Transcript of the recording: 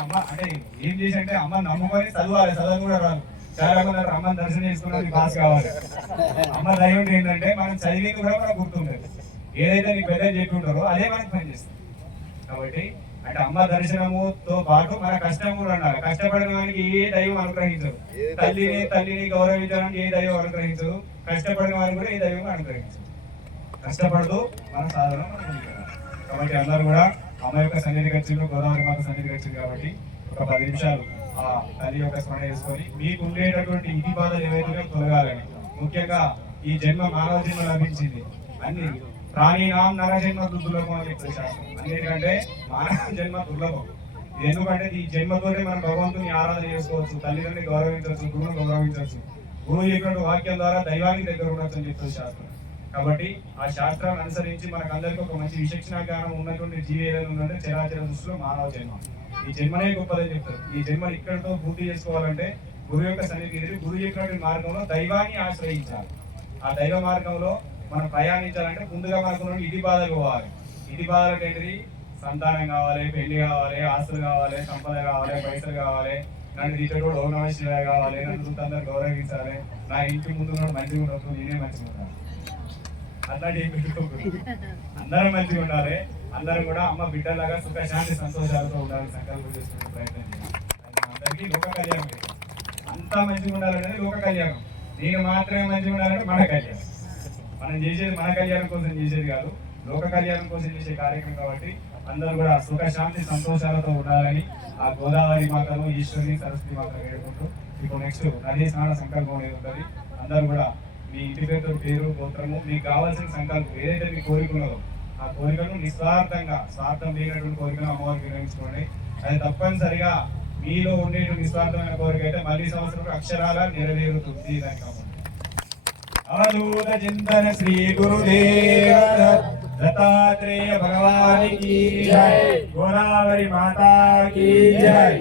అమ్మ అంటే ఏం చేసి అంటే అమ్మ నమ్ముకొని చదవాలి చదవని కూడా రాదు. చాలా అమ్మ అమ్మని దర్శనం చేసుకున్నది పాస్ కావాలి. అమ్మ దైవం ఏంటంటే మనం చదివింది కూడా మనకు గుర్తుండదు ఏదైతే నీకు పెద్ద చెప్పి ఉంటారో అదే మనకు పనిచేస్తుంది. కాబట్టి అంటే అమ్మ దర్శనముతో పాటు మన కష్టం కూడా ఉండాలి. కష్టపడిన వానికి ఏ దైవం అనుగ్రహించదు. తల్లిని తల్లిని గౌరవించడానికి ఏ దైవం అనుగ్రహించదు. కష్టపడిన వారికి కూడా ఏ దైవం అనుగ్రహించదు. కష్టపడుతూ మన సాధన కాబట్టి అందరూ కూడా అమ్మ యొక్క సన్నిధి గడిచిండు గోదావరి మాత సన్నిధి గడిచింది కాబట్టి ఒక పది నిమిషాలు ఆ తల్లి యొక్క స్మరణ చేసుకొని మీకు ఉండేటటువంటి ఇది బాధలు ఏవైతే తొలగాలని. ముఖ్యంగా ఈ జన్మ మానవ జన్మ లభించింది. అన్ని ప్రాణినాం నర జన్మ దుర్లభం అని చెప్పే శాస్త్రం అన్నిటికంటే మానవ జన్మ దుర్లభం. ఎందుకంటే ఈ జన్మతోనే మనం భగవంతుని ఆరాధన చేసుకోవచ్చు తల్లిదండ్రుని గౌరవించవచ్చు గురువును గౌరవించవచ్చు. గురువు చెప్పినట్టు వాక్యం ద్వారా దైవానికి దగ్గర ఉండొచ్చు అని చెప్పే శాస్త్రం కాబట్టి ఆ శాస్త్రాన్ని అనుసరించి మనకు అందరికీ ఒక మంచి విచక్షణ జ్ఞానం ఉన్నటువంటి జీవి ఏదైనా ఉందంటే చరాచర దృష్టిలో మానవ జన్మ. ఈ జన్మనే గొప్పదని చెప్తారు. ఈ జన్మని ఇక్కడితో పూర్తి చేసుకోవాలంటే గురువు యొక్క సన్నిధి ఎదురు గురువు చెప్పినటువంటి మార్గంలో దైవాన్ని ఆశ్రయించాలి. ఆ దైవ మార్గంలో మనం ప్రయాణించాలంటే ముందుగా మనకు ఇది బాధలు పోవాలి. ఇది బాధలు ఏంటిది? సంతానం కావాలి పెళ్ళి కావాలి ఆస్తులు కావాలి సంపద కావాలి పైసలు కావాలి. నన్ను టీచర్ కూడా ఓ కావాలి నన్ను అందరూ గౌరవించాలి. నా ఇంటి ముందు మంచిగా ఉండొచ్చు నేనే మంచిగా ఉంటాను. అట్లాంటి ఏం పెట్టుకోకూడదు అందరం మంచిగా ఉండాలి. అందరం కూడా అమ్మ బిడ్డలాగా సుఖశాంతి సంతోషాలతో ఉండాలని సంకల్పం చేసుకునే ప్రయత్నం చేయాలి. అందరికీ లోక కళ్యాణం అంతా మంచిగా ఉండాలనేది లోక కళ్యాణం. నేను మాత్రమే మంచిగా ఉండాలంటే మన కళ్యాణం. మనం చేసేది మన కళ్యాణం కోసం చేసేది కాదు లోక కళ్యాణం కోసం చేసే కార్యక్రమం కాబట్టి అందరూ కూడా సుఖశాంతి సంతోషాలతో ఉండాలని ఆ గోదావరి మాతను ఈశ్వరి సరస్వతి మాతను వేడుకుంటూ ఇప్పుడు నెక్స్ట్ నదీ స్నాన సంకల్పం అనేది ఉంటుంది. అందరూ కూడా మీ ఇంటి పేరు పేరు గోత్రము మీకు కావాల్సిన సంకల్పం ఏదైతే మీ కోరిక ఉన్నదో ఆ కోరికను నిస్వార్థంగా స్వార్థం లేనటువంటి కోరికను అమ్మవారికి వినియోగించుకోండి అది తప్పనిసరిగా మీలో ఉండే నిస్వార్థమైన కోరిక అయితే మళ్ళీ సంవత్సరం అక్షరాల నెరవేరుతుంది దానికి అవధూత చింతన శ్రీ గురుదేవ దత్తాత్రేయ భగవానికి జై. గోదావరి మాతాకి జై.